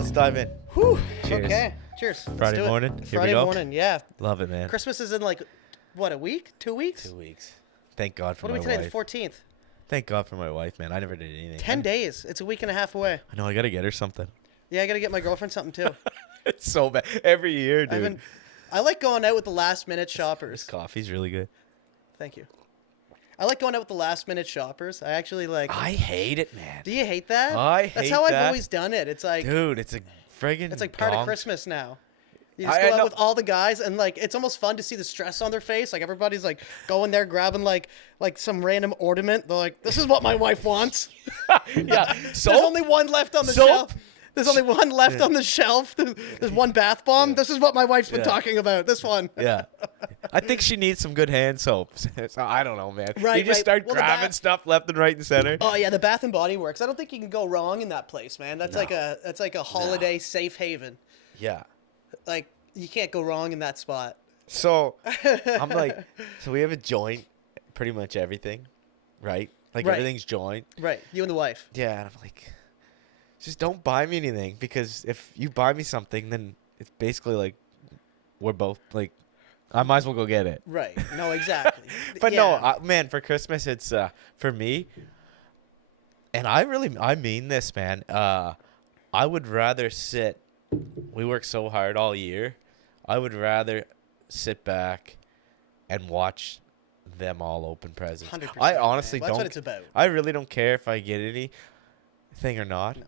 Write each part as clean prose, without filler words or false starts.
Let's dive in. Whew. Cheers. Okay. Cheers. Let's Friday do it. morning. Here we Friday go. morning. Yeah. Love it, man. Christmas is in like, what, a week? 2 weeks? 2 weeks. Thank God for What are my we today? wife. The 14th. Thank God for my wife, man. I never did anything. 10 days. It's a week and a half away. I know. I gotta get her something. Yeah, I got to get my girlfriend something too. It's so bad. Every year, dude. I like going out with the last minute This shoppers. coffee's really good. Thank you. I like going out with the last minute shoppers. I actually like. I hate it, man. Do you hate that? I That's hate how I've that. always done it. It's like Dude, it's a friggin' it's like part of donk. Christmas now. You just I go out know. with all the guys, and like it's almost fun to see the stress on their face. Like everybody's like going there grabbing like some random ornament. They're like, "This is what my wife wants." Yeah. There's Soap? only one left on the Soap? shelf. There's only one left on the shelf. There's one bath bomb. Yeah. This is what my wife's been Yeah. talking about. This one. Yeah. I think she needs some good hand soap. So, I don't know, man. Right, You just right. start Well, the grabbing bath- stuff left and right and center. Oh yeah, the Bath and Body Works. I don't think you can go wrong in that place, man. That's like a holiday safe haven. Yeah. Like you can't go wrong in that spot. So I'm like, so we have a joint, pretty much everything, right? Like Right. everything's joint. Right, you and the wife. Yeah, and I'm like, just don't buy me anything, because if you buy me something, then it's basically like we're both like, I might as well go get it. Right. No, exactly. But Yeah. no, man, for Christmas it's for me, and I mean this, man. I would rather sit. We work so hard all year. I would rather sit back and watch them all open presents. 100%, I man. honestly That's don't. what it's about. I really don't care if I get anything or not. No.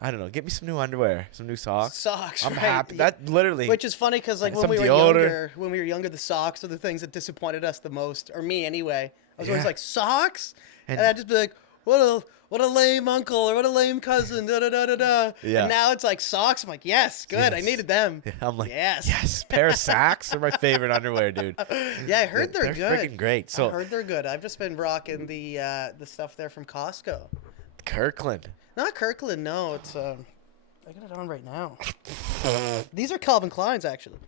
I don't know. Get me some new underwear, some new socks. Socks. I'm right. happy. That literally. Which is funny because like And when we some were deodorant. younger, the socks are the things that disappointed us the most, or me anyway. I was always Yeah. like socks, and And- I'd just be like, what a lame uncle or what a lame cousin, da da da da da. Yeah. And now it's like socks. I'm like, yes, good. I Yes. needed them. Yeah, I'm like, yes. yes, pair of socks are my favorite underwear, dude. Yeah, I heard they're good. freaking great. I So heard they're good. I've just been rocking the stuff there from Costco. Kirkland. Not Kirkland, no. It's I got it on right now. These are Calvin Klein's actually.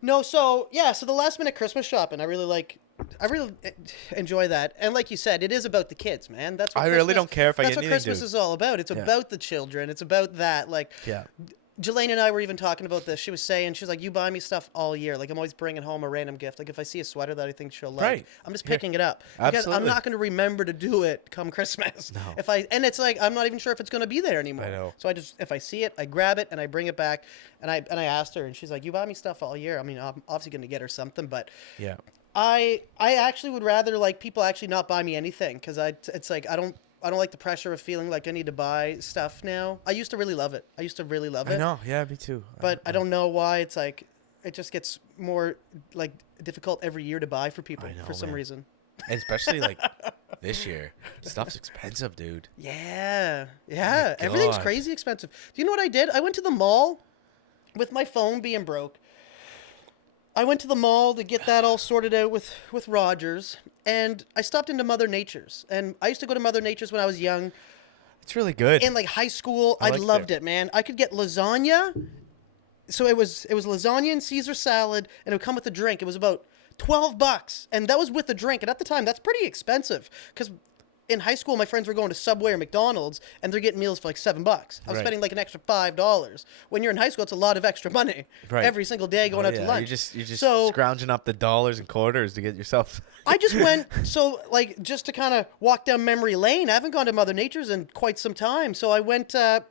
No, so yeah, so the last minute Christmas shopping, I really enjoy that. And like you said, it is about the kids, man. That's what I really Christmas- don't care if I That's get what anything, Christmas dude. is all about. It's Yeah. about the children. It's about that. Like Yeah. Jelaine and I were even talking about this. She was saying, she's like, you buy me stuff all year. Like, I'm always bringing home a random gift. Like, if I see a sweater that I think she'll like, Right. I'm just Yeah. picking it up. Because I'm Absolutely. not going to remember to do it come Christmas. No. And it's like, I'm not even sure if it's going to be there anymore. I know. So if I see it, I grab it and I bring it back. And I asked her, and she's like, you buy me stuff all year. I mean, I'm obviously going to get her something, but Yeah. I actually would rather like people actually not buy me anything. Because it's like, I don't like the pressure of feeling like I need to buy stuff now. I used to really love it. I know. Yeah, me too. But I don't know why it's like it just gets more like difficult every year to buy for people I know, for some man. reason. And especially like this year, stuff's expensive, dude. Yeah. My Everything's God. crazy expensive. Do you know what I did? I went to the mall with my phone being broke. I went to the mall to get that all sorted out with Rogers, and I stopped into Mother Nature's. And I used to go to Mother Nature's when I was young. It's really good. In like high school, I liked loved it. it, man. I could get lasagna. So it was lasagna and Caesar salad, and it would come with a drink. It was about $12, and that was with the drink. And at the time, that's pretty expensive because in high school, my friends were going to Subway or McDonald's, and they're getting meals for like $7. I was Right. spending like an extra $5. When you're in high school, it's a lot of extra money Right. every single day going Oh, out to yeah, lunch. You're just so scrounging up the dollars and quarters to get yourself. I just went, so like just to kind of walk down memory lane. I haven't gone to Mother Nature's in quite some time. So I went there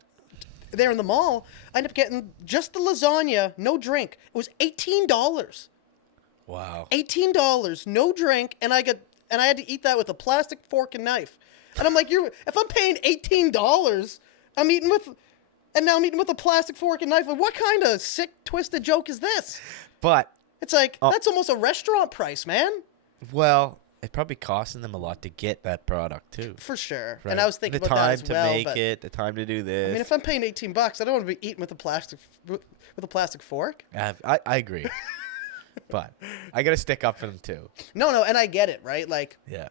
in the mall. I ended up getting just the lasagna, no drink. It was $18. Wow. $18, no drink, and I had to eat that with a plastic fork and knife. And I'm like, if I'm paying $18, I'm eating with a plastic fork and knife. What kind of sick, twisted joke is this? But It's like that's almost a restaurant price, man. well, it probably costing them a lot to get that product too. For sure. Right? And I was thinking the about time that as to well. make But it, the time to do this. I mean, if I'm paying $18, I don't want to be eating with a plastic fork. I agree. But I gotta stick up for them too. No, and I get it, right? Like Yeah.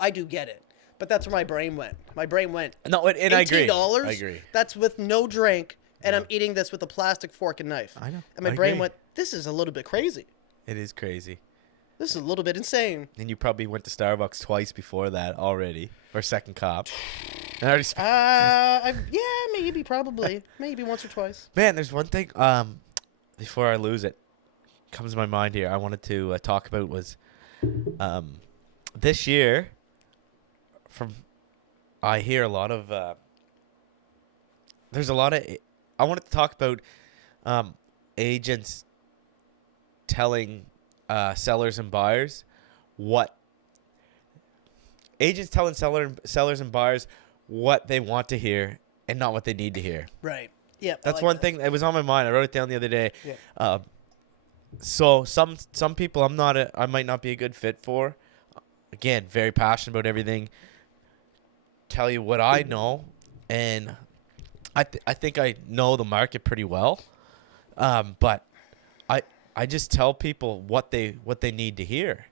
I do get it, but that's where my brain went. My brain went. No, and I agree. $18. I agree. That's with no drink, and I'm eating this with a plastic fork and knife. I know. And my I brain agree. went, "This is a little bit crazy. It is crazy. This is a little bit insane." And you probably went to Starbucks twice before that already, or second cop. I already spent. Yeah, maybe, probably, maybe once or twice. Man, there's one thing. Before I lose it, comes to my mind here. I wanted to talk about was, this year. From I hear a lot of. There's a lot of. I wanted to talk about, agents telling sellers and buyers what agents telling sellers and buyers what they want to hear and not what they need to hear. Right. Yeah. That's one thing that was on my mind. I wrote it down the other day. Yeah. So some people I might not be a good fit for. Again, very passionate about everything. Tell you what I know, and I think I know the market pretty well. But I just tell people what they need to hear,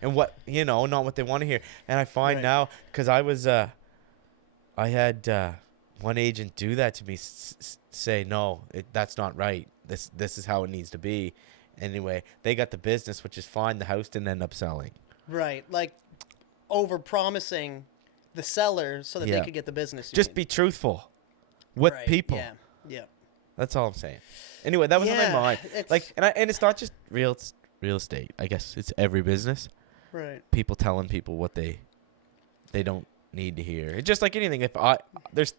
and what not what they want to hear. And I find now, because I had one agent do that to me, say no, that's not right. This is how it needs to be. Anyway, they got the business, which is fine. The house didn't end up selling. Right, like over promising the seller so that they could get the business. Just be truthful with people. Yeah. Yeah. That's all I'm saying. Anyway, that was on my mind. And it's not just real estate. I guess it's every business. Right. People telling people what they don't need to hear. It's just like anything. There's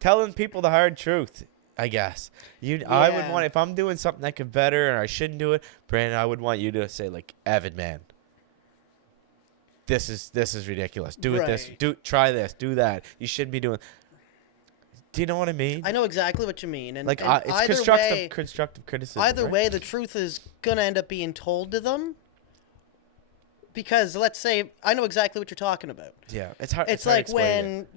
telling people the hard truth. I guess I would want, if I'm doing something that could better and I shouldn't do it, Brandon, I would want you to say, like, Evan, man, this is ridiculous. Do it this. Try this. Do that. You shouldn't be doing. Do you know what I mean? I know exactly what you mean. And, like, and it's constructive criticism. Either way, the truth is gonna end up being told to them. Because let's say I know exactly what you're talking about. Yeah, it's hard. It's like when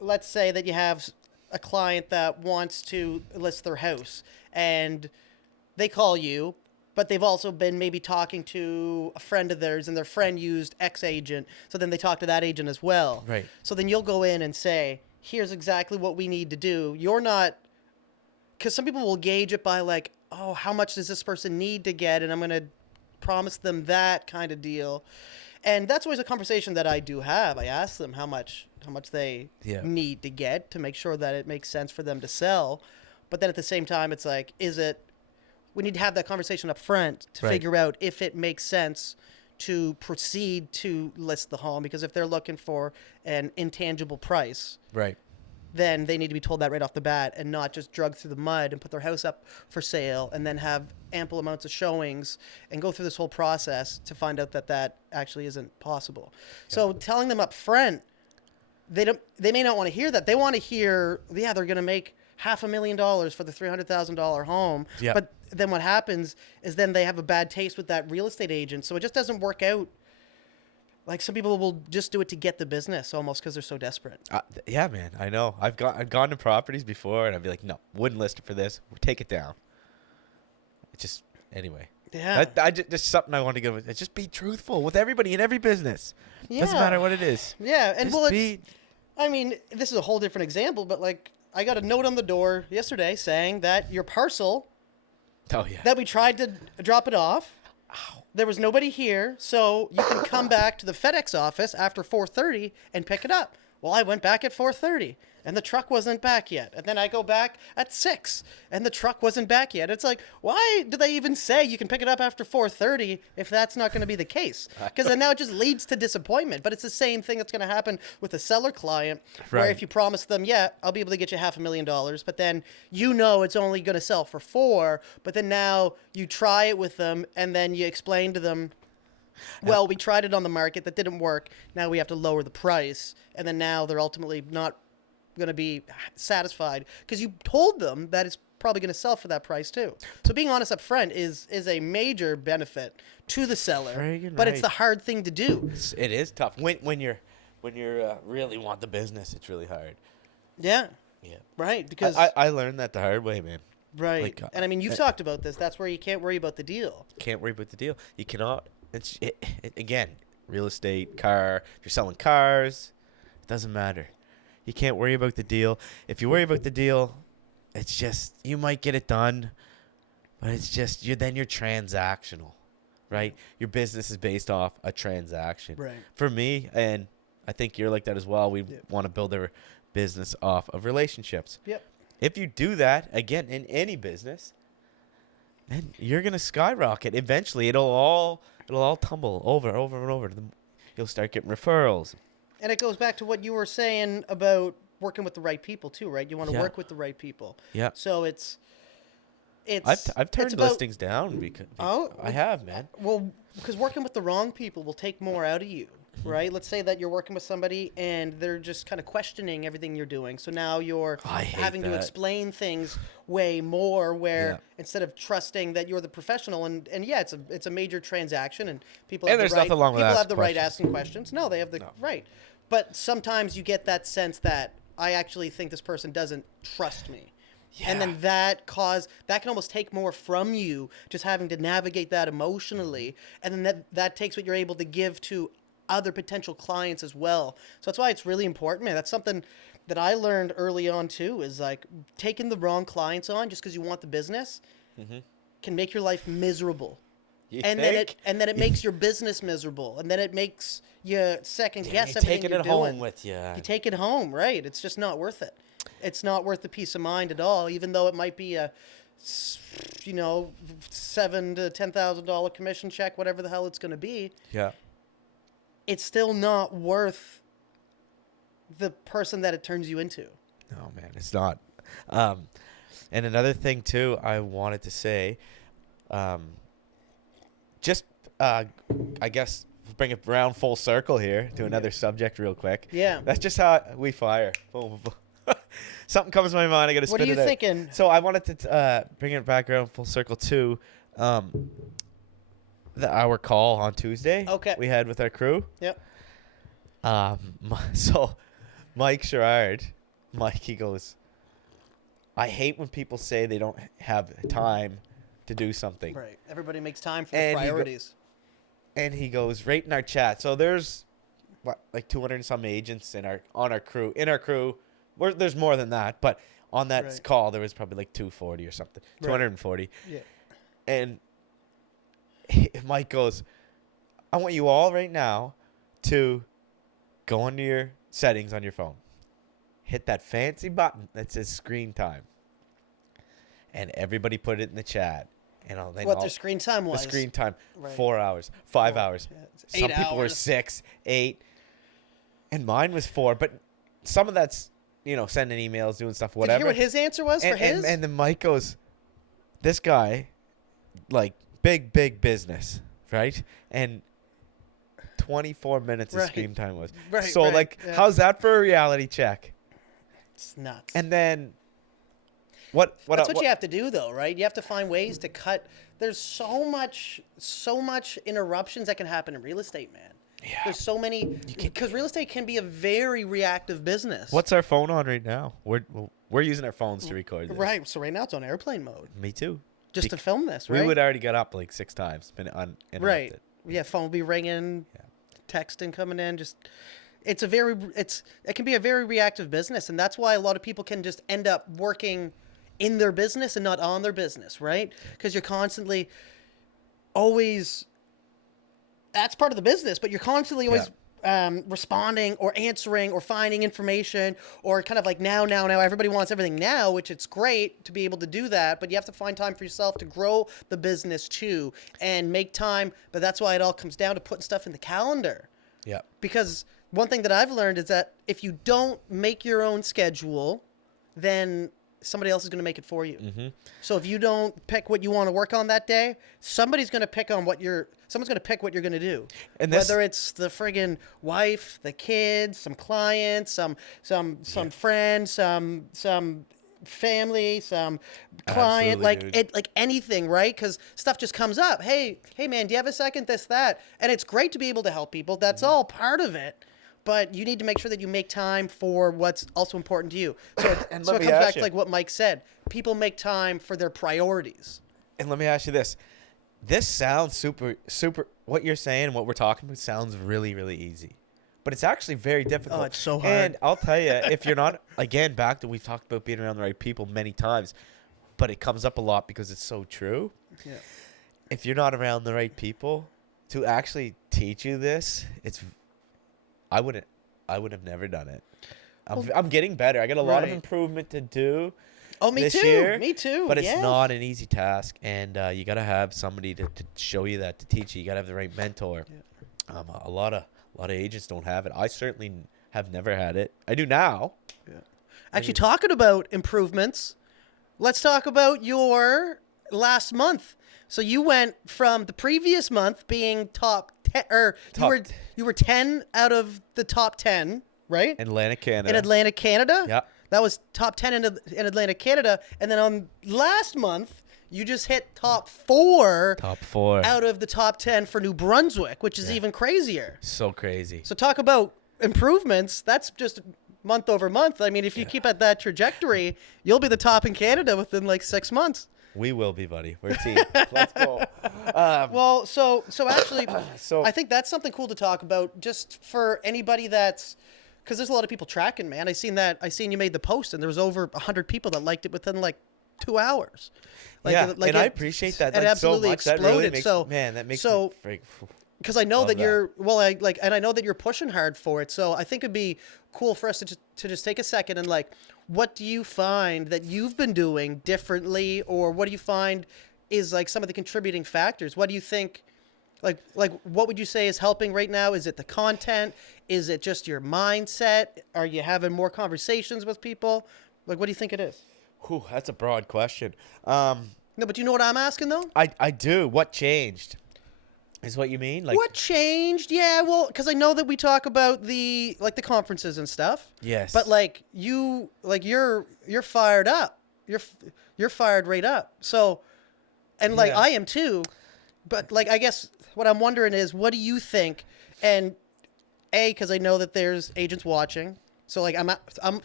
let's say that you have a client that wants to list their house and they call you, but they've also been maybe talking to a friend of theirs and their friend used X agent. So then they talk to that agent as well. Right. So then you'll go in and say, here's exactly what we need to do. You're not, because some people will gauge it by like, oh, how much does this person need to get? And I'm going to promise them that kind of deal. And that's always a conversation that I do have. I ask them how much they need to get to make sure that it makes sense for them to sell. But then at the same time, it's like, we need to have that conversation up front to figure out if it makes sense to proceed to list the home. Because if they're looking for an intangible price, right, then they need to be told that right off the bat and not just drug through the mud and put their house up for sale and then have ample amounts of showings and go through this whole process to find out that actually isn't possible. Yeah. So telling them up front, they may not want to hear that. They want to hear, they're going to make $500,000 for the $300,000 home. Yeah. But then what happens is then they have a bad taste with that real estate agent. So it just doesn't work out. Like, some people will just do it to get the business almost because they're so desperate. Yeah, man, I know. I've gone to properties before and I'd be like, no, wouldn't list it for this. Take it down. It's just, anyway. Yeah. Just something I want to go with. Just be truthful with everybody in every business. Yeah. Doesn't matter what it is. Yeah. And I mean, this is a whole different example, but like, I got a note on the door yesterday saying that your parcel that we tried to drop it off, there was nobody here, so you can come back to the FedEx office after 4:30 and pick it up. Well, I went back at 4:30, and the truck wasn't back yet. And then I go back at 6, and the truck wasn't back yet. It's like, why do they even say you can pick it up after 4:30 if that's not going to be the case? Because then now it just leads to disappointment. But it's the same thing that's going to happen with a seller client, where if you promise them, I'll be able to get you $500,000, but then it's only going to sell for 4, but then now you try it with them, and then you explain to them, well, we tried it on the market. That didn't work. Now we have to lower the price. And then now they're ultimately not going to be satisfied because you told them that it's probably going to sell for that price too. So being honest up front is a major benefit to the seller, but it's the hard thing to do. It is tough. When you're really want the business, it's really hard. Yeah. Yeah. Right. Because I learned that the hard way, man. Right. Like, and I mean, you've talked about this. That's where you can't worry about the deal. Can't worry about the deal. You cannot. Again, real estate, car. If you're selling cars, it doesn't matter. You can't worry about the deal. If you worry about the deal, it's just, you might get it done, but it's just, you're transactional, right? Your business is based off a transaction. Right. For me, and I think you're like that as well. We Yeah. want to build our business off of relationships. Yep. If you do that, again, in any business, then you're going to skyrocket. Eventually, it'll all tumble over and over. You'll start getting referrals. And it goes back to what you were saying about working with the right people too, right? You want to Yeah. work with the right people. Yeah. So it's I've turned it's about, listings down because Oh, I have, man. well, because working with the wrong people will take more out of you, right? Let's say that you're working with somebody and they're just kind of questioning everything you're doing. So now you're I hate having to that. explain things way more where Yeah. instead of trusting that you're the professional and yeah, it's a major transaction and people And have there's the right, nothing wrong with people have asking the right questions. asking questions. No, they have the right. But sometimes you get that sense that I actually think this person doesn't trust me. And Yeah. then that can almost take more from you just having to navigate that emotionally, and then that takes what you're able to give to other potential clients as well. So that's why it's really important, man. That's something that I learned early on too, is like taking the wrong clients on just because you want the business can make your life miserable. You And think? then it makes your business miserable, and then it makes you second guess you're everything taking you're it doing. home with you. You take it home, right? It's just not worth it. It's not worth the peace of mind at all, even though it might be a, $7,000 to $10,000 commission check, whatever the hell it's going to be. Yeah. It's still not worth the person that it turns you into. No, man, it's not. And another thing too, I wanted to say, I guess bring it around full circle here to another subject real quick. Yeah. That's just how we fire. Boom, boom, boom. Something comes to my mind. I got to spit What are it you out. thinking? So I wanted to bring it back around full circle to our call on Tuesday. Okay. We had with our crew. Yep. So Mike Sherrard, he goes, I hate when people say they don't have time to do something. Right. Everybody makes time for the And priorities. And he goes, right in our chat. So there's like 200 and some agents on our crew. In our crew, there's more than that, but on that Right. call there was probably like 240 or something. Right. 240. Yeah. And Mike goes, I want you all right now to go into your settings on your phone. Hit that fancy button that says screen time. And everybody put it in the chat. And Their screen time was? The screen time, Right. 4 hours, 5 4, hours. yeah, Some 8 people were hours. 6, 8. And mine was 4. But some of that's, sending emails, doing stuff, Did you whatever. hear what his answer was for his? And then Mike goes, this guy, like, big business, right? And 24 minutes of Right. screen time was. Right, So, right, like, yeah. how's that for a reality check? It's nuts. And then, what That's what you have to do, though, right? You have to find ways to cut. There's so much interruptions that can happen in real estate, man. Yeah. There's so many, because real estate can be a very reactive business. What's our phone on right now? We're using our phones to record this. Right. So right now it's on airplane mode, Me too. just to film this, right? We would already got up like 6 times, been uninterrupted. Right. Yeah. Phone will be ringing, texting coming in. It can be a very reactive business, and that's why a lot of people can just end up working in their business and not on their business, right? Because you're constantly always. That's part of the business, but you're constantly always responding or answering or finding information or kind of like now. Everybody wants everything now, which it's great to be able to do that, but you have to find time for yourself to grow the business too and make time. But that's why it all comes down to putting stuff in the calendar. Yeah. Because one thing that I've learned is that if you don't make your own schedule, then somebody else is going to make it for you. Mm-hmm. So if you don't pick what you want to work on that day, someone's going to pick what you're going to do. And this- whether it's the friggin' wife, the kids, some clients, some friends, some family, some client, Absolutely, dude. like anything, right? Because stuff just comes up. Hey man, do you have a second? This, that. And it's great to be able to help people. That's all part of it. But you need to make sure that you make time for what's also important to you. So, And so let it me comes ask back you. to like what Mike said. People make time for their priorities. And let me ask you this. This sounds super, what you're saying and what we're talking about sounds really, really easy. But it's actually very difficult. Oh, it's so hard. And I'll tell you, if you're not, again, back to we've talked about being around the right people many times, but it comes up a lot because it's so true. Yeah. If you're not around the right people to actually teach you this, I wouldn't I would have never done it. I'm getting better. I got a lot of Right. improvement to do Oh, me this too. year. Me too. But it's yes. not an easy task, and you got to have somebody to show you that, to teach you. You got to have the right mentor. A lot of agents don't have it. I certainly have never had it. I do now. Actually, talking about improvements, let's talk about your last month. So you went from the previous month being top 10, or you were 10 out of the top 10, right? Atlantic, Canada. In Atlantic, Canada? Yeah. That was top 10 in Atlantic, Canada. And then on last month, you just hit top 4 Top 4. out of the top 10 for New Brunswick, which is even crazier. So crazy. So talk about improvements. That's just month over month. I mean, if you keep at that trajectory, you'll be the top in Canada within like 6 months. We will be, buddy. We're a team. Let's go. Well, so actually, So- I think that's something cool to talk about, just for anybody that's, because there's a lot of people tracking, man. I seen you made the post, and there was over 100 people that liked it within like 2 hours. And I appreciate that. It absolutely so much. exploded. That really makes, so man, that makes so me freak. because I know Love that that. you're and I know that you're pushing hard for it. So I think it'd be cool for us to just take a second and like, what do you find that you've been doing differently, or what do you find is like some of the contributing factors? What do you think? Like what would you say is helping right now? Is it the content? Is it just your mindset? Are you having more conversations with people? Like, what do you think it is? Whew, that's a broad question. No, but you know what I'm asking though? I do. What changed? Is what you mean? Like, What changed? Yeah, well, because I know that we talk about the conferences and stuff. Yes. But you're fired up. You're fired right up. So, and Yeah. I am too. But I guess what I'm wondering is, what do you think? And because I know that there's agents watching. So I'm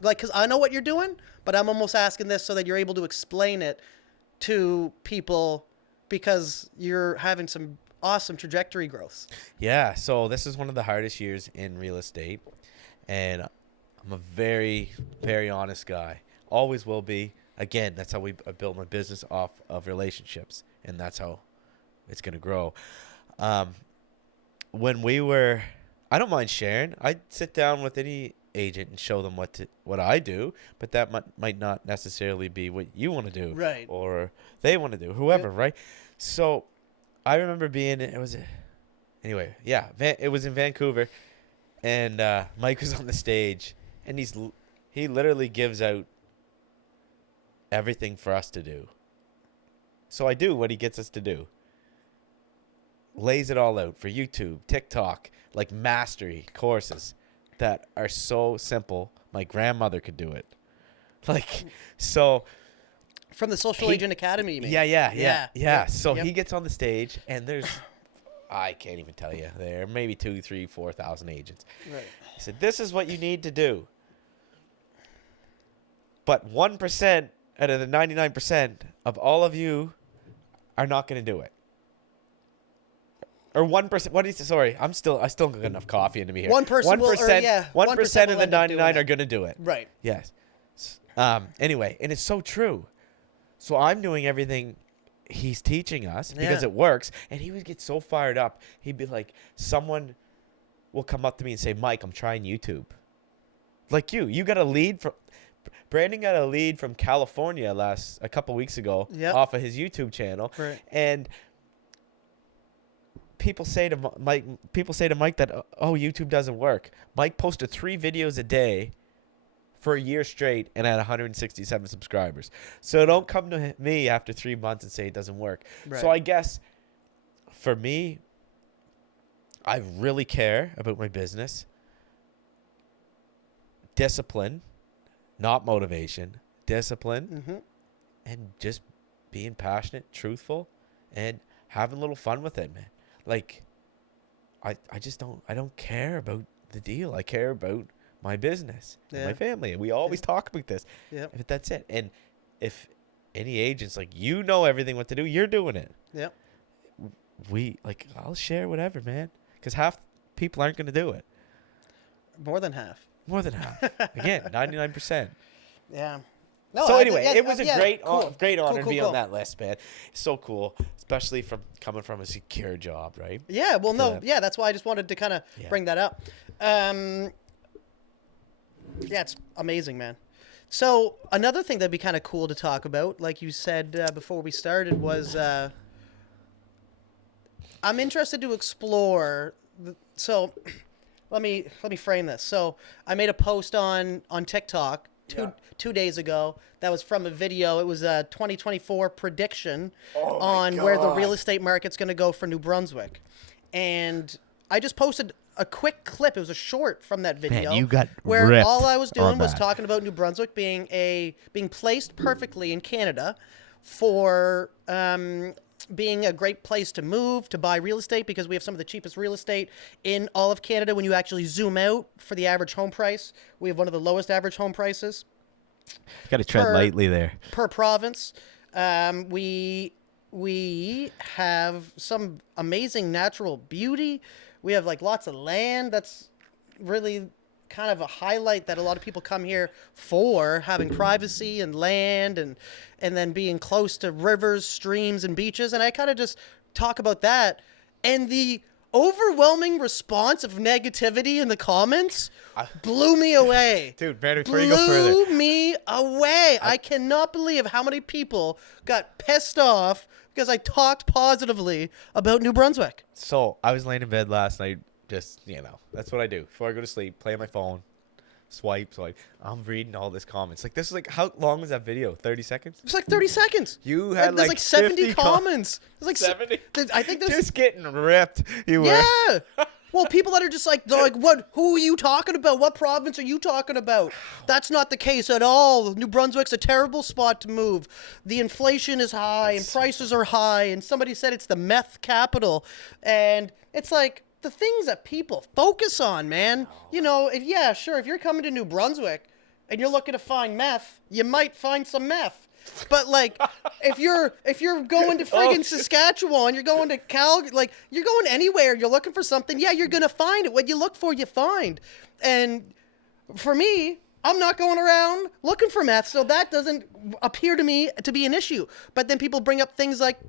because I know what you're doing, but I'm almost asking this so that you're able to explain it to people, because you're having some awesome trajectory growth. Yeah, so this is one of the hardest years in real estate, and I'm a very, very honest guy. Always will be. Again, that's how I built my business, off of relationships, and that's how it's going to grow. I don't mind sharing. I'd sit down with any agent and show them what I do, but that might not necessarily be what you want to do, Right. or they want to do, whoever, right? So I remember it was in Vancouver, and Mike was on the stage, and he literally gives out everything for us to do. So I do what he gets us to do. Lays it all out for YouTube, TikTok, like mastery courses that are so simple. My grandmother could do it. So From the Social Agent Academy, you mean? Yeah. So Yep. he gets on the stage, and there's, I can't even tell you, there are maybe 2,000, 3,000, 4,000 agents. Right. He said, this is what you need to do. But 1% out of the 99% of all of you are not going to do it. Or 1%. What is it? Sorry, I still got enough coffee into me here. 1% will- or, 1%. yeah, 1% of will the end up doing 99 it. are going to do it. Right. Yes. Anyway, and it's so true. So I'm doing everything he's teaching us because Yeah. it works. And he would get so fired up. He'd be like, someone will come up to me and say, Mike, I'm trying YouTube. Like you got a lead from... Brandon got a lead from California a couple weeks ago off of his YouTube channel. Right. And people say to Mike that, oh, YouTube doesn't work. Mike posted 3 videos a day for a year straight and had 167 subscribers. So don't come to me after 3 months and say it doesn't work. Right. So I guess for me, I really care about my business. Discipline, not motivation. Discipline, Mm-hmm. and just being passionate, truthful, and having a little fun with it, man. Like, I don't care about the deal. I care about my business and my family. And we always talk about this. Yep. But that's it. And if any agent's like, you know everything what to do, you're doing it. Yep. I'll share whatever, man. Because half people aren't going to do it. More than half. More than half. Again, 99%. Yeah. So anyway, it was a great cool. great honor to Cool, be cool. on that list, man. So cool, especially coming from a secure job, right? Yeah, well, no, that. yeah, that's why I just wanted to kind of Yeah. bring that up. Yeah, it's amazing, man. So another thing that'd be kind of cool to talk about, like you said before we started, was I'm interested to explore. So let me frame this. So I made a post on TikTok two days ago. That was from a video. It was a 2024 prediction Oh my on where the God. real estate market's going to go for New Brunswick, and I just posted a quick clip. It was a short from that video. you got where ripped all I was doing on was that. talking about New Brunswick being placed perfectly in Canada for being a great place to move, to buy real estate, because we have some of the cheapest real estate in all of Canada. When you actually zoom out for the average home price, we have one of the lowest average home prices You got to tread per- lightly there. per province. We have some amazing natural beauty. We have like lots of land. That's really kind of a highlight that a lot of people come here for, having privacy and land, and then being close to rivers, streams, and beaches. And I kind of just talk about that, and the overwhelming response of negativity in the comments blew me away. Dude, Brandon, before you go further. Blew me away. I cannot believe how many people got pissed off because I talked positively about New Brunswick. So I was laying in bed last night, just, that's what I do. Before I go to sleep, play on my phone, swipe. I'm reading all this comments. Like, this is like, how long was that video? 30 seconds? It was like 30 seconds. You had There's like 70 50 comments. There's like 70? I think there's Just getting ripped. You were. yeah. Well, people that are just like, they're like, what? Who are you talking about? What province are you talking about? That's not the case at all. New Brunswick's a terrible spot to move. The inflation is high and prices are high. And somebody said it's the meth capital. And it's like the things that people focus on, man. If you're coming to New Brunswick and you're looking to find meth, you might find some meth. But like, if you're going to friggin' Saskatchewan, you're going to Calgary, like you're going anywhere, you're looking for something, yeah, you're gonna find it. What you look for, you find. And for me, I'm not going around looking for meth, so that doesn't appear to me to be an issue. But then people bring up things like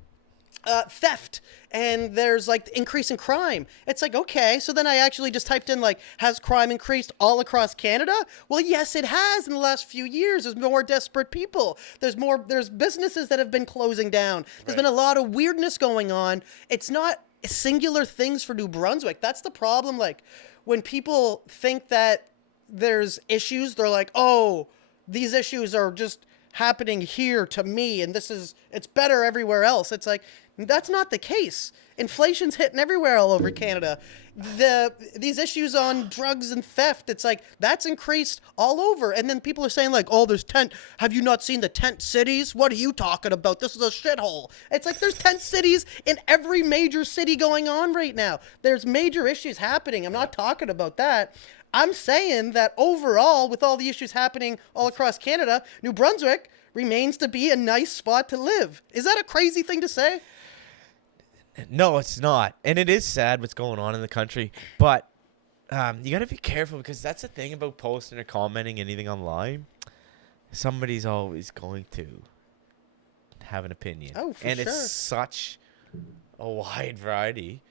theft, and there's like increase in crime. It's like, okay, so then I actually just typed in like, has crime increased all across Canada? Well, yes, it has in the last few years. There's more desperate people. There's businesses that have been closing down. There's been a lot of weirdness going on. It's not singular things for New Brunswick. That's the problem. Like, when people think that there's issues, they're like, oh, these issues are just happening here to me, and it's better everywhere else. It's like, that's not the case. Inflation's hitting everywhere all over Canada. These issues on drugs and theft, it's like, that's increased all over. And then people are saying like, oh, have you not seen the tent cities? What are you talking about? This is a shithole. It's like, there's tent cities in every major city going on right now. There's major issues happening. I'm not talking about that. I'm saying that overall, with all the issues happening all across Canada, New Brunswick remains to be a nice spot to live. Is that a crazy thing to say? No, it's not. And it is sad what's going on in the country. But you got to be careful, because that's the thing about posting or commenting anything online. Somebody's always going to have an opinion. Oh, for and sure. it's such a wide variety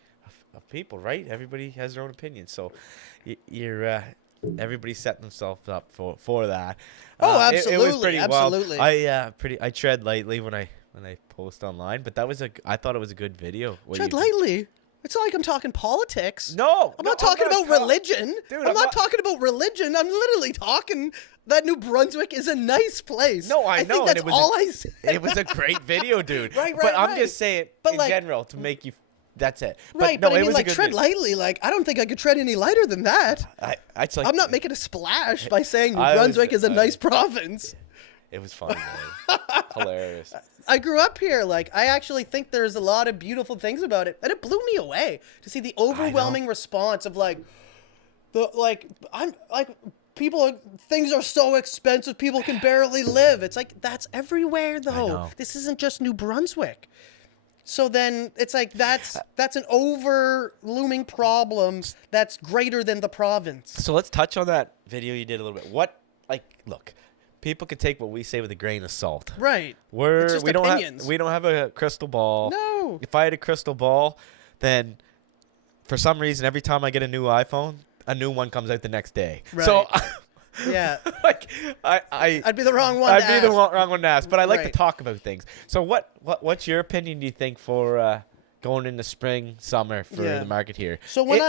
of people, right? Everybody has their own opinion. So everybody's setting themselves up for that. Oh, It absolutely, was pretty absolutely. wild. I tread lightly when I post online, but I thought it was a good video. Tread lightly. It's not like I'm talking politics. No, I'm not talking about religion. Dude, I'm not talking about religion. I'm literally talking that New Brunswick is a nice place. No, I know, think and that's it was all I said. It was a great video, dude. Right, But I'm right. just saying, But in like- general, to make you. That's it. Right, no, but I it mean, was like, a good tread video. lightly. Like, I don't think I could tread any lighter than that. It's like I'm not making a splash by saying New I was- Brunswick is a I- nice province. It was funny, man. Hilarious. I grew up here. Like, I actually think there's a lot of beautiful things about it, and it blew me away to see the overwhelming response of things are so expensive, people can barely live. It's like, that's everywhere though. know. This isn't just New Brunswick. So then it's like, that's an over looming problem that's greater than the province. So let's touch on that video you did a little bit. Look, people can take what we say with a grain of salt. Right. We just don't opinions. we don't have a crystal ball. No. If I had a crystal ball, then for some reason every time I get a new iPhone, a new one comes out the next day. Right. So Yeah. Like I'd be the wrong one I'd to be the ask. wrong one to ask, but I like to Right. talk about things. So what's your opinion? Do you think for going into spring, summer for Yeah. the market here? So when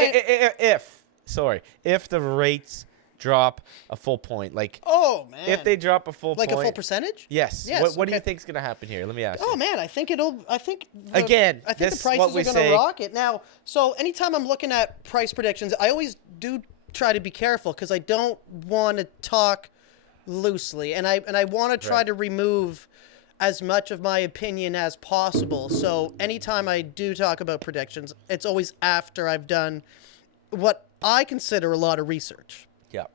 If the rates drop a full point, like Oh man. if they drop a full like point, a full percentage? yes. Yes. What do you okay. think's gonna happen here? Let me ask Oh you. man, I think Again, I think the this is what prices we are going say- to rocket. Now, so anytime I'm looking at price predictions, I always do try to be careful because I don't want to talk loosely, and I want to try Right. to remove as much of my opinion as possible. So anytime I do talk about predictions, it's always after I've done what I consider a lot of research. Yeah.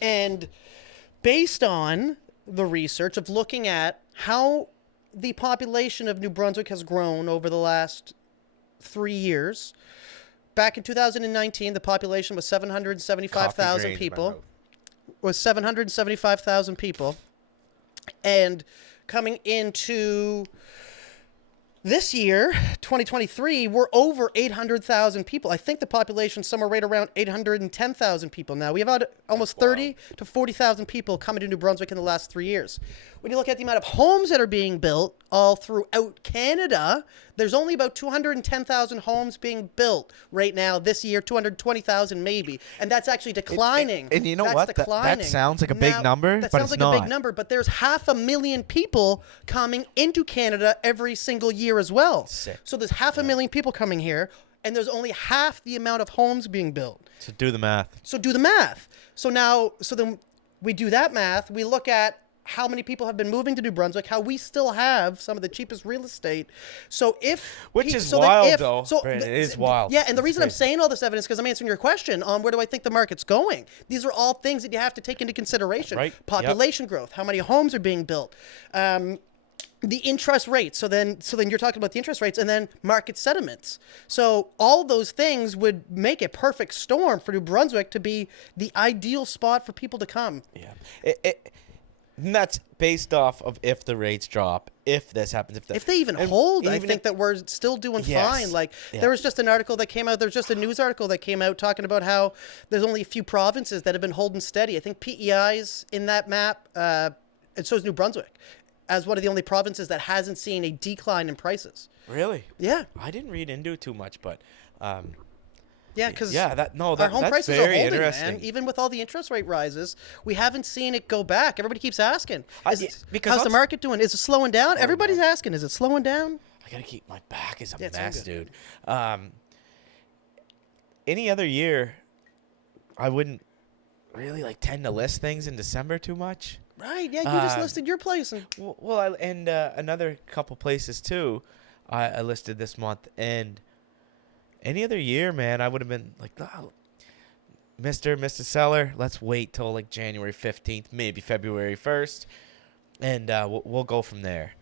And based on the research of looking at how the population of New Brunswick has grown over the last 3 years, back in 2019, the population was 775,000 people. Was 775,000 people. And coming into this year, 2023, we're over 800,000 people. I think the population's somewhere right around 810,000 people now. We have had almost 30 to 40,000 people coming to New Brunswick in the last 3 years. When you look at the amount of homes that are being built all throughout Canada, there's only about 210,000 homes being built right now this year, 220,000 maybe. And that's actually declining. And you know That's what? That declining. sounds like a big number, That but sounds it's like a not. big number, but there's 500,000 people coming into Canada every single year as well. Sick. So there's 500,000 people coming here, and there's only half the amount of homes being built. So do the math. So do the math. So then we do that math. We look at how many people have been moving to New Brunswick, how we still have some of the cheapest real estate. So Which is wild, though. Brandon, it is wild. Yeah, and the It's reason I'm crazy. saying all this evidence because I'm answering your question on where do I think the market's going. These are all things that you have to take into consideration. Right. Yep. Population growth, how many homes are being built, the interest rates. So then you're talking about the interest rates, and then market sentiments. So all those things would make a perfect storm for New Brunswick to be the ideal spot for people to come. Yeah. And that's based off of if the rates drop, if this happens, If they even and hold, I even think if- that we're still doing Yes. fine. Like Yeah. there was just an article that came out. There's just a news article that came out talking about how there's only a few provinces that have been holding steady. I think PEI's in that map, and so is New Brunswick, as one of the only provinces that hasn't seen a decline in prices. Really? Yeah, I didn't read into it too much, but yeah, because our home home prices very are holding, interesting. man. Even with all the interest rate rises, we haven't seen it go back. Everybody keeps asking, because how's the let's- market doing? Is it slowing down? Everybody's asking, is it slowing down? I gotta keep my back is a Yeah, it's all mess, good. dude. Any other year, I wouldn't really tend to list things in December too much. Right, yeah, you just listed your place. And Well, another couple places too. I listed this month, and any other year, man, I would have been like, oh, Mr. Seller, let's wait till January 15th, maybe February 1st, and we'll go from there.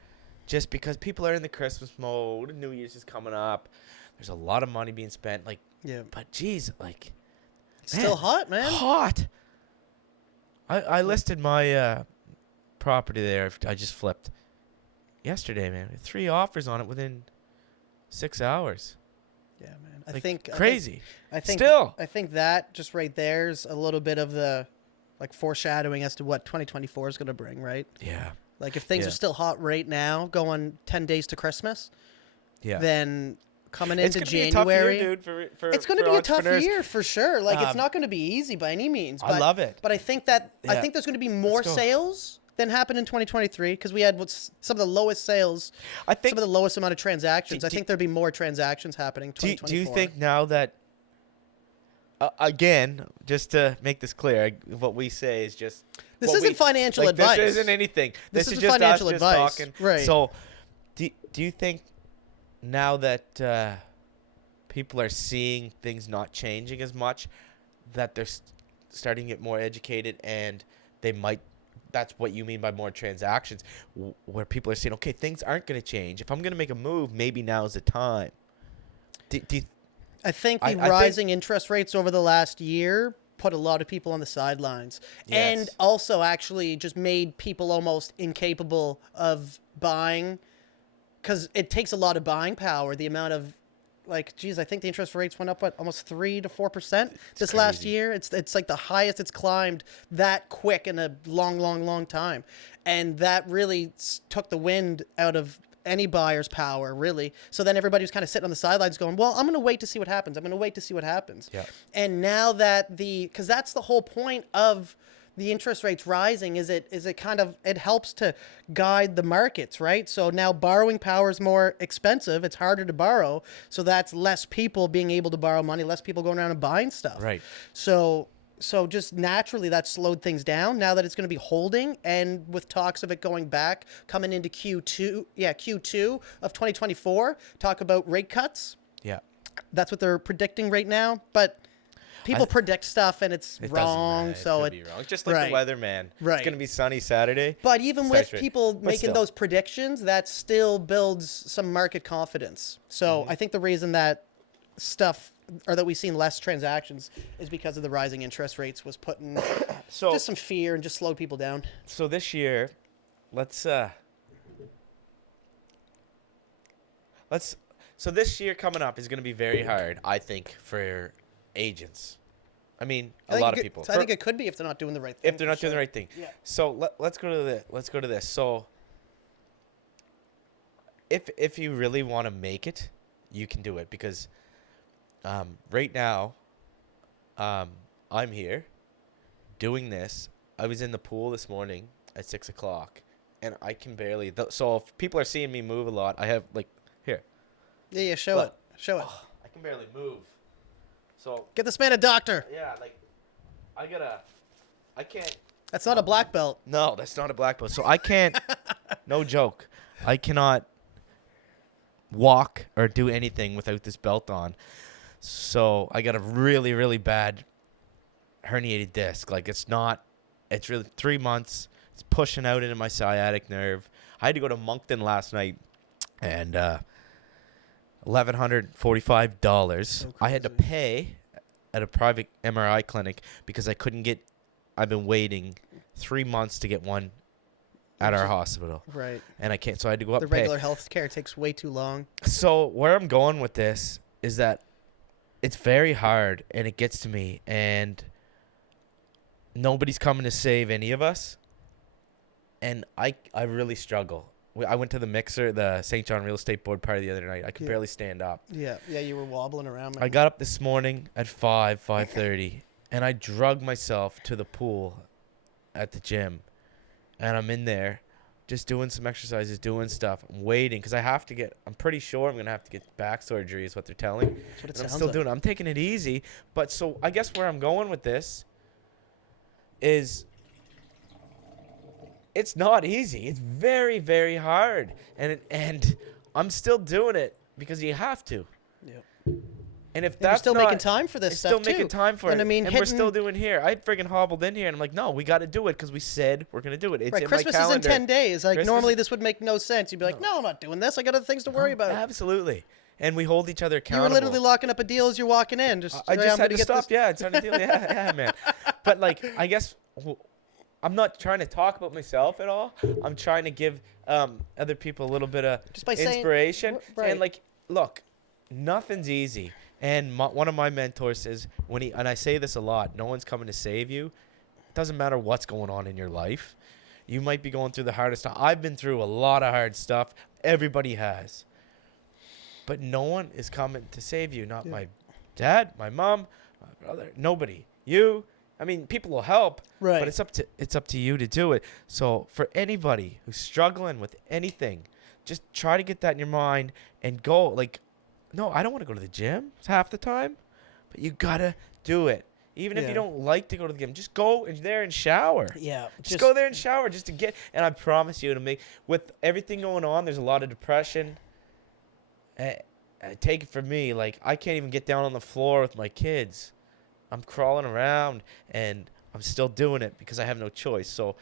Just because people are in the Christmas mode, New Year's is coming up, there's a lot of money being spent. yeah. But geez, Still hot, man. hot. I listed my property there. I just flipped yesterday, man. 3 offers on it within 6 hours. Yeah, man. I think crazy. I think Still. I think that just right there is a little bit of the foreshadowing as to what 2024 is going to bring, right? Yeah. If things Yeah. are still hot right now, going 10 days to Christmas, Yeah. then coming It's into gonna be a January, tough year, dude. For it's going to be a tough entrepreneurs. year for sure. It's Um, not going to be easy by any means. I love it. But I think that Yeah. there's going to be more go. sales than happened in 2023 because we had some of the lowest sales, I think. some of the lowest amount of transactions. I do- think there'd be more transactions happening. Do 2024. you think now that again, just to make this clear, what we say is just This what isn't we- financial advice. This isn't anything. This is isn't just financial us just advice. talking. Right. So, do you think now that people are seeing things not changing as much, that they're starting to get more educated, and they might? That's what you mean by more transactions, where people are saying, okay, things aren't going to change. If I'm going to make a move, maybe now's the time. Do you I think the I think- rising interest rates over the last year put a lot of people on the sidelines and Yes. also actually just made people almost incapable of buying because it takes a lot of buying power. The amount of like, geez, I think the interest rates went up what, almost 3 to 4% this crazy. last year. It's like the highest it's climbed that quick in a long time, and that really took the wind out of any buyer's power, really. So then everybody was kind of sitting on the sidelines going, well, I'm going to wait to see what happens. I'm going to wait to see what happens. Yeah. And now that because that's the whole point of the interest rates rising, is it kind of, it helps to guide the markets, right? So now borrowing power is more expensive. It's harder to borrow. So that's less people being able to borrow money, less people going around and buying stuff. Right. So just naturally that slowed things down. Now that it's going to be holding, and with talks of it going back, coming into Q2 of 2024, talk about rate cuts. Yeah. That's what they're predicting right now. But people predict stuff and it's It wrong. doesn't So matter. It could be wrong. Just like the weather, man. Right. It's gonna be sunny Saturday. But even with people making still. those predictions, that still builds some market confidence. So I think the reason that stuff, or that we've seen less transactions, is because of the rising interest rates was putting So just some fear and just slowed people down. So this year, so this year coming up is going to be very hard, I think, for agents. I mean, a lot of people. I think it could be if they're not doing the right thing. If they're not doing the right thing. Yeah. So let's go to this. So if you really want to make it, you can do it, because right now I'm here doing this. I was in the pool this morning at 6:00, and I can barely. So if people are seeing me move a lot, I have like here. Yeah, show it. Show it. I can barely move. So Get this man a doctor. yeah, like I can't. That's not a black belt. No, that's not a black belt. So I can't. No joke. I cannot walk or do anything without this belt on. So I got a really, really bad herniated disc. Like it's really 3 months. It's pushing out into my sciatic nerve. I had to go to Moncton last night, and $1,145. So I had to crazy. pay at a private MRI clinic because I couldn't get. I've been waiting 3 months to get one at our hospital, Right. and I can't. So I had to go up The and pay. regular health care takes way too long. So where I'm going with this is that it's very hard, and it gets to me, and nobody's coming to save any of us, and I really struggle. I went to the mixer, the St. John Real Estate Board party the other night. I could Yeah. barely stand up. Yeah, you were wobbling around. I got up this morning at 5:30, and I drug myself to the pool at the gym, and I'm in there just doing some exercises, doing stuff. I'm waiting because I'm pretty sure I'm going to have to get back surgery is what they're telling. That's what it And I'm sounds still like. doing it. I'm taking it easy. But so I guess where I'm going with this is it's not easy. It's very, very hard. And I'm still doing it because you have to. Yep. And if And you're that's still not, making time for this and stuff still making too. time for And it. I mean, and we're still hitting- doing here. I friggin' hobbled in here, and I'm like, no, we got to do it because we said we're gonna do it. It's Right, in Christmas my is in calendar. 10 days. Like, Christmas normally is- this would make no sense. You'd be like, no, I'm not doing this. I got other things to worry about. Absolutely. And we hold each other You accountable. were literally locking up a deal as you're walking in. Just I "Hey, just I'm had gonna to get stop. this." Yeah, it's on a deal. Yeah, man. But like, I guess I'm not trying to talk about myself at all. I'm trying to give other people a little bit of Just by saying- inspiration. right. And like, look, nothing's easy. And one of my mentors says, and I say this a lot, no one's coming to save you. It doesn't matter what's going on in your life. You might be going through the hardest stuff. I've been through a lot of hard stuff. Everybody has. But no one is coming to save you. Not my dad, my mom, my brother, nobody. You. I mean, people will help, Right. but it's up to you to do it. So for anybody who's struggling with anything, just try to get that in your mind and go. Like, no, I don't want to go to the gym half the time, but you gotta do it. Even if Yeah. you don't like to go to the gym, just go in there and shower. Yeah. Just go there and shower just to get. And I promise you, with everything going on, there's a lot of depression. Take it from me, like I can't even get down on the floor with my kids. I'm crawling around, and I'm still doing it because I have no choice. So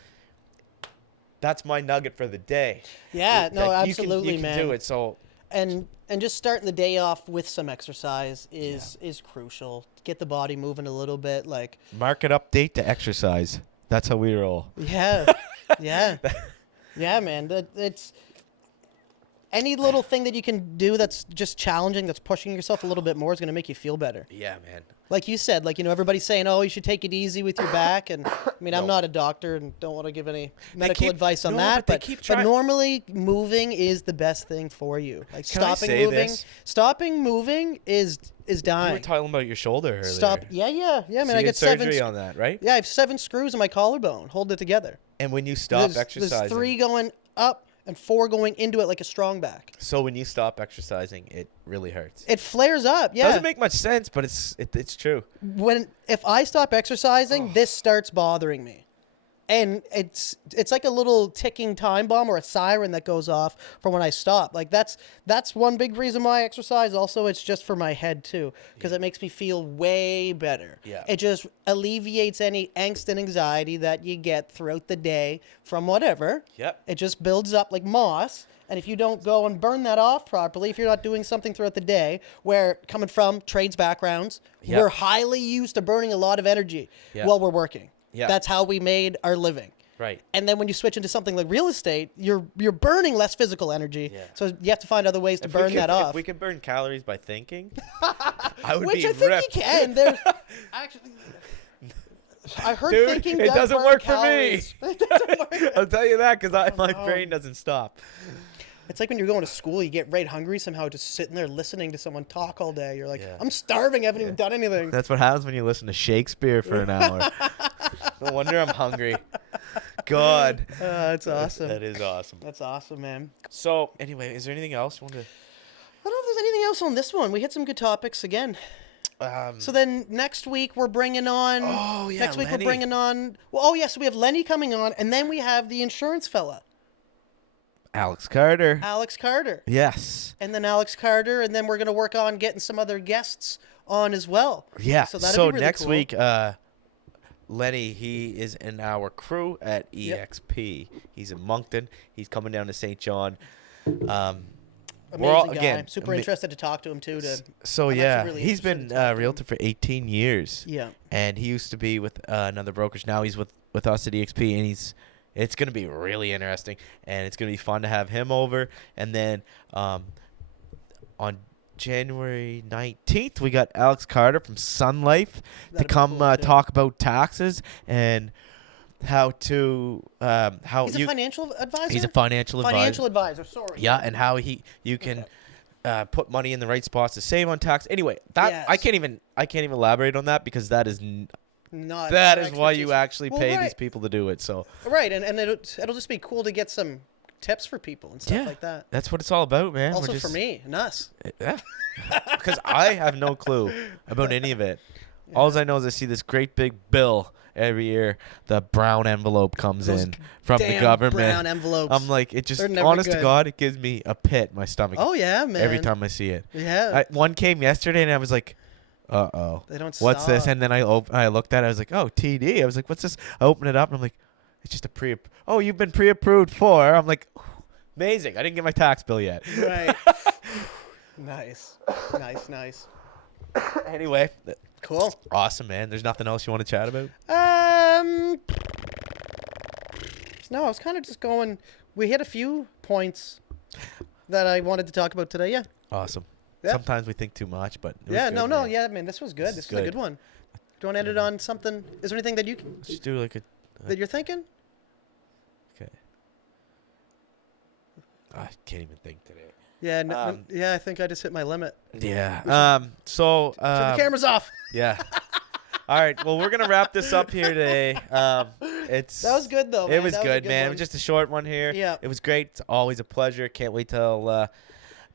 that's my nugget for the day. Yeah, no, Like, absolutely, you can man. do it. So And just starting the day off with some exercise is crucial. Get the body moving a little bit. Like, market update to exercise. That's how we roll. yeah, yeah, yeah, man. any little thing that you can do that's just challenging, that's pushing yourself a little bit more is going to make you feel better. Yeah, man. Like you said, like, everybody's saying, oh, you should take it easy with your back. And I mean, I'm not a doctor and don't want to give any medical advice on that. But normally moving is the best thing for you. Like stopping moving is dying. You were talking about your shoulder earlier. Yeah, man. So I you got had surgery on that, right? Yeah, I have 7 screws in my collarbone. Hold it together. And when you stop exercising. There's 3 going up and 4 going into it like a strong back. So when you stop exercising, it really hurts. It flares up, yeah. Doesn't make much sense, but it's true. If I stop exercising, this starts bothering me. And it's like a little ticking time bomb or a siren that goes off for when I stop. Like that's one big reason why I exercise. Also, it's just for my head too, because it makes me feel way better. Yeah. It just alleviates any angst and anxiety that you get throughout the day from whatever. Yep. It just builds up like moss. And if you don't go and burn that off properly, if you're not doing something throughout the day, where coming from trades backgrounds, we're highly used to burning a lot of energy while we're working. Yeah. That's how we made our living. Right. And then when you switch into something like real estate, you're burning less physical energy. Yeah. So you have to find other ways to burn that off. If we could burn calories by thinking, I would Which be I think ripped. you can. There's actually, I heard Dude, thinking it doesn't work calories. for me. It doesn't work. I'll tell you that because my brain doesn't stop. It's like when you're going to school, you get right hungry somehow, just sitting there listening to someone talk all day. You're like, I'm starving. I haven't even done anything. That's what happens when you listen to Shakespeare for an hour. No wonder I'm hungry. God. That's awesome. That is awesome. That's awesome, man. So, anyway, is there anything else you want to... I don't know if there's anything else on this one. We hit some good topics again. So then next week we're bringing on... Oh, yeah, Next week Lenny. we're bringing on... Well, so we have Lenny coming on, and then we have the insurance fella. Alex Carter. Yes. And then Alex Carter, and then we're going to work on getting some other guests on as well. Yeah. So that'll be really next cool. week, Lenny, he is in our crew at EXP. He's in Moncton. He's coming down to St. John. Amazing guy. I'm super interested to talk to him too. He's been a realtor for 18 years. Yeah. And he used to be with another brokerage. Now he's with us at EXP, and it's going to be really interesting, and it's going to be fun to have him over. And then on January 19th, we got Alex Carter from Sun Life to come talk about taxes and how to he's a financial advisor. He's a financial advisor. Sorry. Yeah, and how you can put money in the right spots to save on tax. Anyway, I can't even elaborate on that because that is. That is why you actually pay these people to do it. So right, and it'll just be cool to get some tips for people and stuff like that. That's what it's all about, man. Also for me and us. Yeah, because I have no clue about any of it. Yeah. All I know is I see this great big bill every year. The brown envelope comes in from the government. Brown envelopes. I'm like, it just honest to God, it gives me a pit in my stomach. Oh yeah, man. Every time I see it. Yeah. One came yesterday, and I was like. They don't What's stop. this? And then I looked at it. I was like, oh, TD. I was like, what's this? I opened it up, and I'm like, it's just a oh, you've been pre-approved for. I'm like, amazing. I didn't get my tax bill yet. Right. Nice. Anyway. Cool. Awesome, man. There's nothing else you want to chat about? No, I was kind of just going. We hit a few points that I wanted to talk about today. Yeah. Awesome. Yeah. Sometimes we think too much, but it was good, no, man. yeah, man, this was good. This was a good one. Do you want to end it on something? Is there anything that you Let's just do like that you're thinking? Okay. I can't even think today. Yeah, I think I just hit my limit. Yeah. So the camera's off. Yeah. All right. Well, we're gonna wrap this up here today. That was good though. Man. It was good, man. It was just a short one here. Yeah. It was great. It's always a pleasure. Can't wait till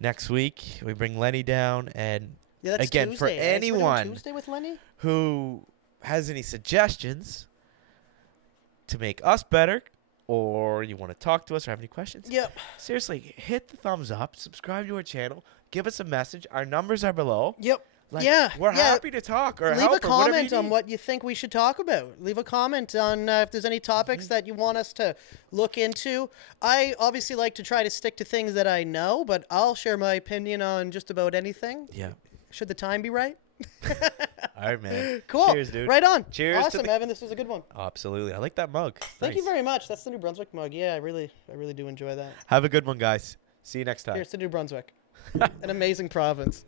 next week we bring Lenny down, and again, Tuesday, for anyone Tuesday with Lenny who has any suggestions to make us better, or you want to talk to us or have any questions, seriously, hit the thumbs up, subscribe to our channel, give us a message. Our numbers are below. We're happy to talk or leave help a comment on what you think we should talk about. Leave a comment on if there's any topics that you want us to look into. I obviously like to try to stick to things that I know, but I'll share my opinion on just about anything. Yeah. Should the time be right? All right, man. Cool. Cheers, dude. Right on. Cheers. Awesome, Evan. This was a good one. Absolutely. I like that mug. Thank you very much. That's the New Brunswick mug. Yeah, I really do enjoy that. Have a good one, guys. See you next time. Here's to New Brunswick, an amazing province.